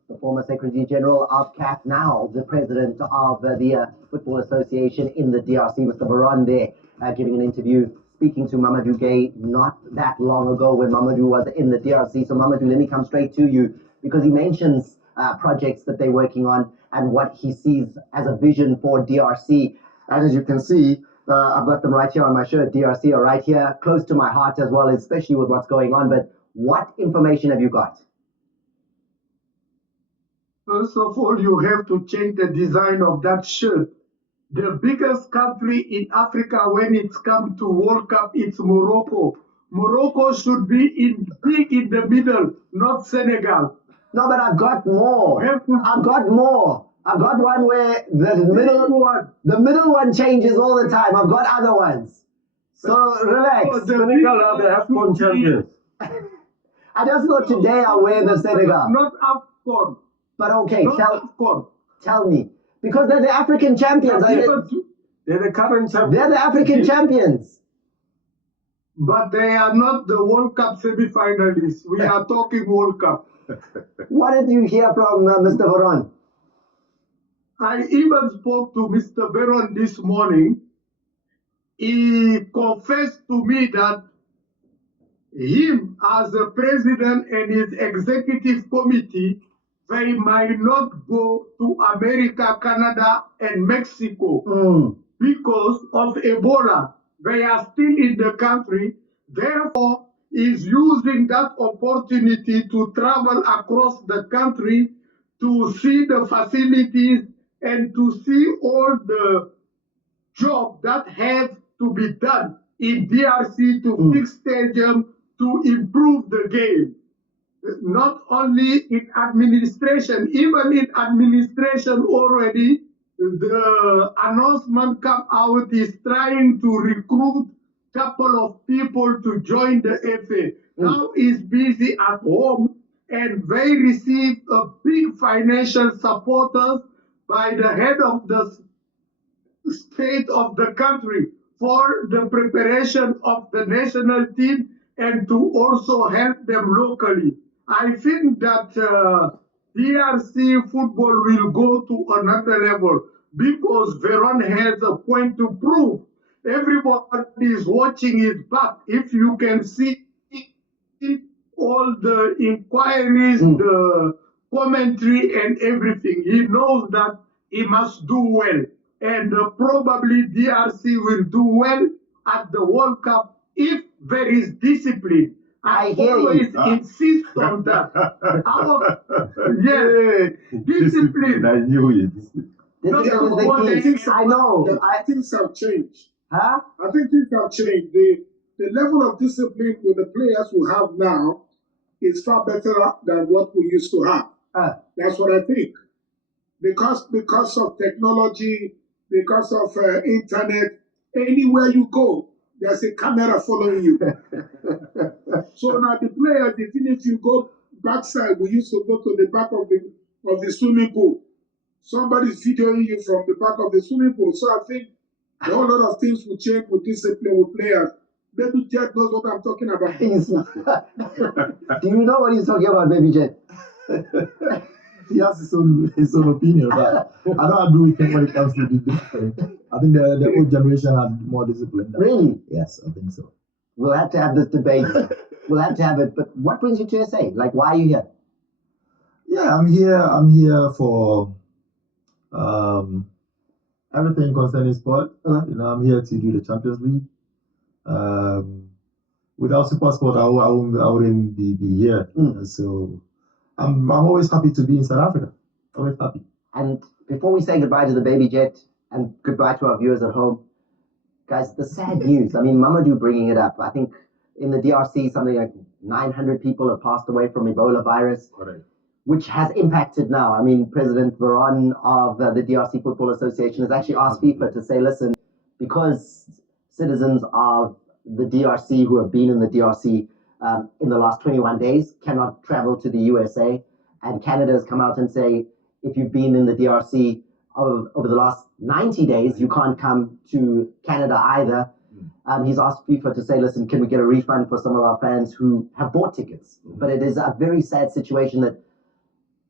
The former Secretary General of CAF, now the President of the Football Association in the DRC, Mr. Baron there, giving an interview, speaking to Mamadou Gay not that long ago when Mamadou was in the DRC. So Mamadou, let me come straight to you, because he mentions projects that they're working on and what he sees as a vision for DRC. And as you can see, I've got them right here on my shirt. DRC are right here, close to my heart as well, especially with what's going on. But what information have you got? First of all, you have to change the design of that shirt. The biggest country in Africa when it's come to World Cup, it's Morocco. Morocco should be big in the middle, not Senegal. No, but I've got more. I've got more. I've got one where the middle one changes all the time. I've got other ones. So relax. Senegal are the AFCON champions. I just thought today I'll wear the Senegal. Not AFCON. But okay, tell me. Because they're the African champions. They're the current champions. They're the African champions. But they are not the World Cup semi-finalists. We are talking World Cup. What did you hear from Mr. Varon? I even spoke to Mr. Veron this morning. He confessed to me that him as the president and his executive committee, they might not go to America, Canada, and Mexico because of Ebola. They are still in the country. Therefore, is using that opportunity to travel across the country to see the facilities and to see all the jobs that have to be done in DRC to fix stadium, to improve the game. not only in administration, even in administration already, the announcement come out is trying to recruit couple of people to join the FA. Now is busy at home and they receive a big financial supporters by the head of the state of the country for the preparation of the national team and to also help them locally. I think that DRC football will go to another level because Veron has a point to prove. Everybody is watching his back. If you can see all the inquiries, the commentary and everything, he knows that he must do well. And probably DRC will do well at the World Cup if there is discipline. I always insist on that. Discipline. I knew it. Discipline is the key. I know. Things have changed. Huh? I think things have changed. The level of discipline with the players we have now is far better than what we used to have. That's what I think. Because of technology, because of internet, anywhere you go, there's a camera following you. So now the players, even if you go backside, we used to go to the back of the swimming pool. Somebody's videoing you from the back of the swimming pool. So I think a whole lot of things will change with discipline with players. Baby Jet knows what I'm talking about. Do you know what he's talking about, Baby Jet? He has his own opinion, but I don't agree with him when it comes to the discipline. I think the old generation had more discipline. Really? Yes, I think so. We'll have to have this debate. We'll have to have it. But what brings you to SA? Like, why are you here? Yeah, I'm here for everything concerning sport. I'm here to do the Champions League. Without Super Sport, I wouldn't be here. So I'm always happy to be in South Africa. Always happy. And before we say goodbye to the Baby Jet and goodbye to our viewers at home, guys, the sad news. I mean, Mamadou bringing it up. I think in the DRC, something like 900 people have passed away from Ebola virus. Correct. Which has impacted now. I mean, President Veron of the DRC Football Association has actually asked FIFA to say, listen, because citizens of the DRC who have been in the DRC in the last 21 days cannot travel to the USA, and Canada has come out and say, if you've been in the DRC over the last 90 days, you can't come to Canada either. He's asked FIFA to say, listen, can we get a refund for some of our fans who have bought tickets? But it is a very sad situation that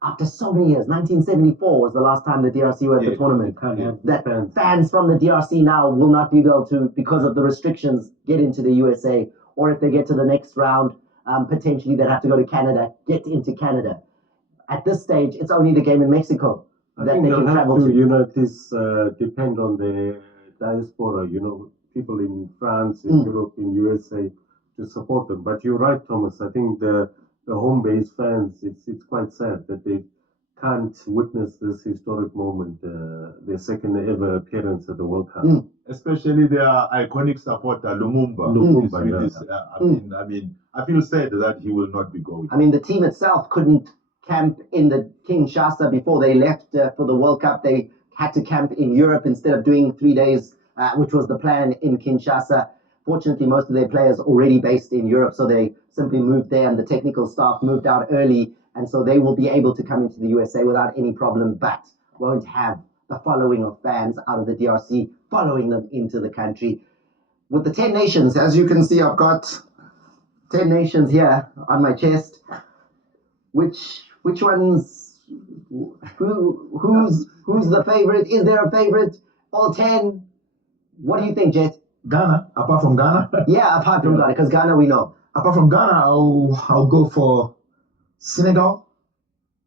after so many years, 1974 was the last time the DRC were at the tournament. That fans from the DRC now will not be able to, because of the restrictions, get into the USA. Or if they get to the next round, potentially they'd have to go to Canada, get into Canada. At this stage, it's only the game in Mexico that they can travel to. You know, this depend on the diaspora, you know, people in France, in Europe, in USA, to support them. But you're right, Thomas. I think the home-based fans, it's quite sad that they can't witness this historic moment, their second ever appearance at the World Cup. Especially their iconic supporter, Lumumba. I mean, I feel sad that he will not be going. I mean, the team itself couldn't camp in the Kinshasa before they left for the World Cup. They had to camp in Europe instead of doing 3 days, which was the plan in Kinshasa. Fortunately, most of their players already based in Europe, so they simply moved there, and the technical staff moved out early, and so they will be able to come into the USA without any problem, but won't have the following of fans out of the DRC following them into the country. With the 10 nations, as you can see, I've got 10 nations here on my chest. Which ones? Who's the favorite? Is there a favorite? All 10? What do you think, Jet? Ghana, apart from Ghana? Yeah, apart from Ghana, because Ghana we know. Apart from Ghana, I'll go for Senegal.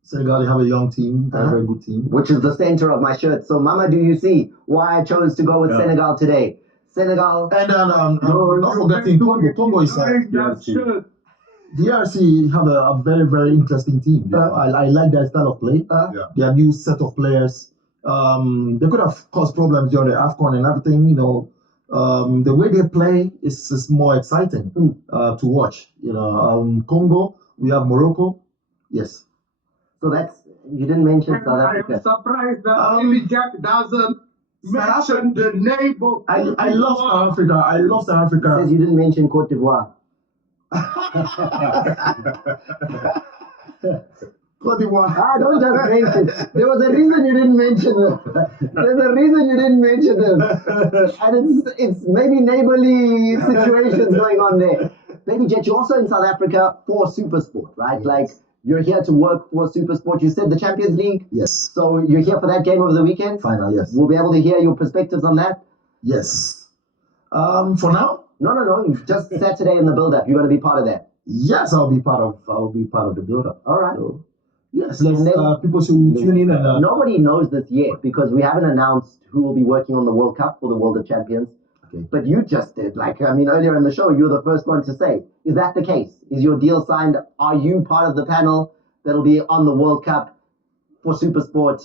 Senegal, they have a young team, very good team. Which is the center of my shirt. So, Mama, do you see why I chose to go with Senegal today? Senegal. And not forgetting Congo. Congo is DRC have a very, very interesting team. I like their style of play. Their new set of players. They could have caused problems during the AFCON and everything, you know. The way they play is more exciting to watch. You know, Congo, We have Morocco. Yes. So that's, you didn't mention And South I am Africa. surprised that Billy Jack doesn't mention the neighbor. I love South Africa. I love South Africa. Says you didn't mention Cote d'Ivoire. Cote d'Ivoire. Don't just mention. There was a reason you didn't mention them. There's a reason you didn't mention them. And it's maybe neighborly situations going on there. Baby Jet, you're also in South Africa for Supersport, right? Yes. Like, you're here to work for Supersport. You said the Champions League? Yes. So you're here for that game over the weekend? Final, yes. We'll be able to hear your perspectives on that? Yes. For now? No. You've just Saturday in the build-up. You're going to be part of that. Yes, I'll be part of the build-up. All right. So, yes, people should tune in and nobody knows this yet because we haven't announced who will be working on the World Cup for the World of Champions. Okay. But you just did. Earlier in the show, you were the first one to say. Is that the case? Is your deal signed? Are you part of the panel that'll be on the World Cup for Supersport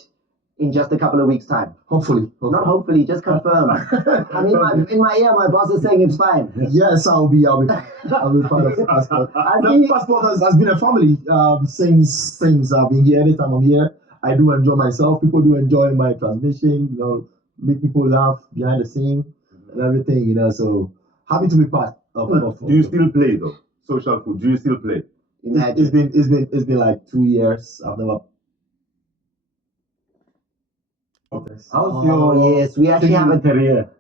in just a couple of weeks' time? Hopefully. Not hopefully, just confirm. In my ear, my boss is saying it's fine. Yes, I'll be part of Passport. Passport has been a family since I've been here. Anytime I'm here, I do enjoy myself. People do enjoy my transmission. Make people laugh behind the scene and everything. So happy to be part of. Do you still play though? Social food. Do you still play? It's been like 2 years. I've never. How's your yes, we actually have a career?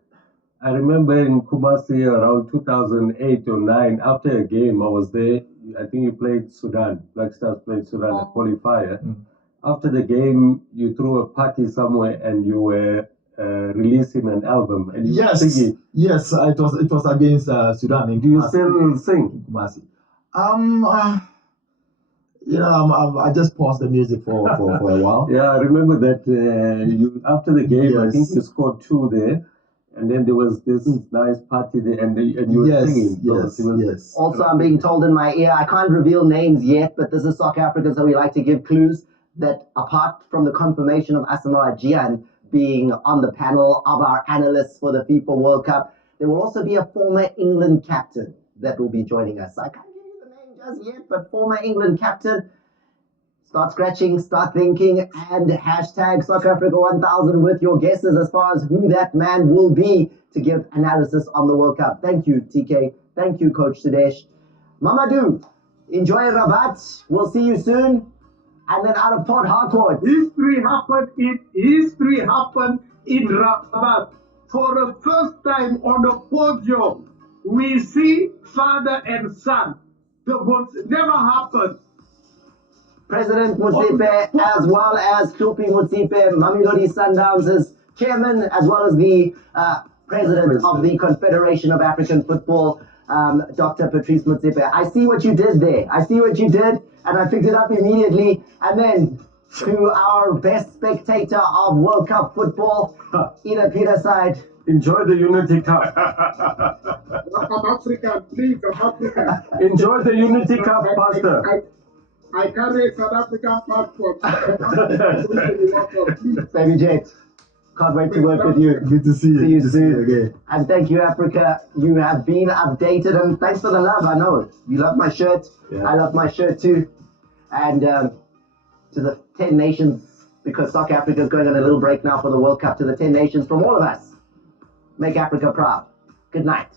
I remember in Kumasi around 2008 or 9, after a game, I was there. I think you played Sudan. Black Stars played Sudan at qualifier. After the game, you threw a party somewhere and you were releasing an album. And you were singing. Yes, it was against Sudan. Do you still sing? Kumasi. I just paused the music for a while. Yeah, I remember that you after the game, I think you scored 2 there, and then there was this nice party there, and you were singing. Yes. Also, I'm being told in my ear, I can't reveal names yet, but this is Soccer Africa, so we like to give clues that apart from the confirmation of Asamoah Gyan being on the panel of our analysts for the FIFA World Cup, there will also be a former England captain that will be joining us. I can't give you the name just yet, but former England captain. Start scratching, start thinking, and hashtag Soccer Africa 1000 with your guesses as far as who that man will be to give analysis on the World Cup. Thank you, TK. Thank you, Coach Sudesh. Mamadou, enjoy Rabat. We'll see you soon. And then out of Port Harcourt. History happened in Rabat. For the first time on the podium, we see father and son. Never happened. President Motsepe, as well as Tupi Motsepe, Mamelodi Sundowns' chairman, as well as the president of the Confederation of African Football, Dr. Patrice Motsepe. I see what you did there. I see what you did, and I picked it up immediately. And then to our best spectator of World Cup football, Ida Peterside. Enjoy the Unity Cup. I'm African, please, I'm African. Enjoy the Unity Cup, Pastor. I carry South African passport. Baby Jet, can't wait to work with you. Good to see you. See you Good to soon. see you again. And thank you, Africa. You have been updated, and thanks for the love. I know you love my shirt. Yeah. I love my shirt too. And to the 10 nations, because Soccer Africa is going on a little break now for the World Cup. To the 10 nations from all of us, make Africa proud. Good night.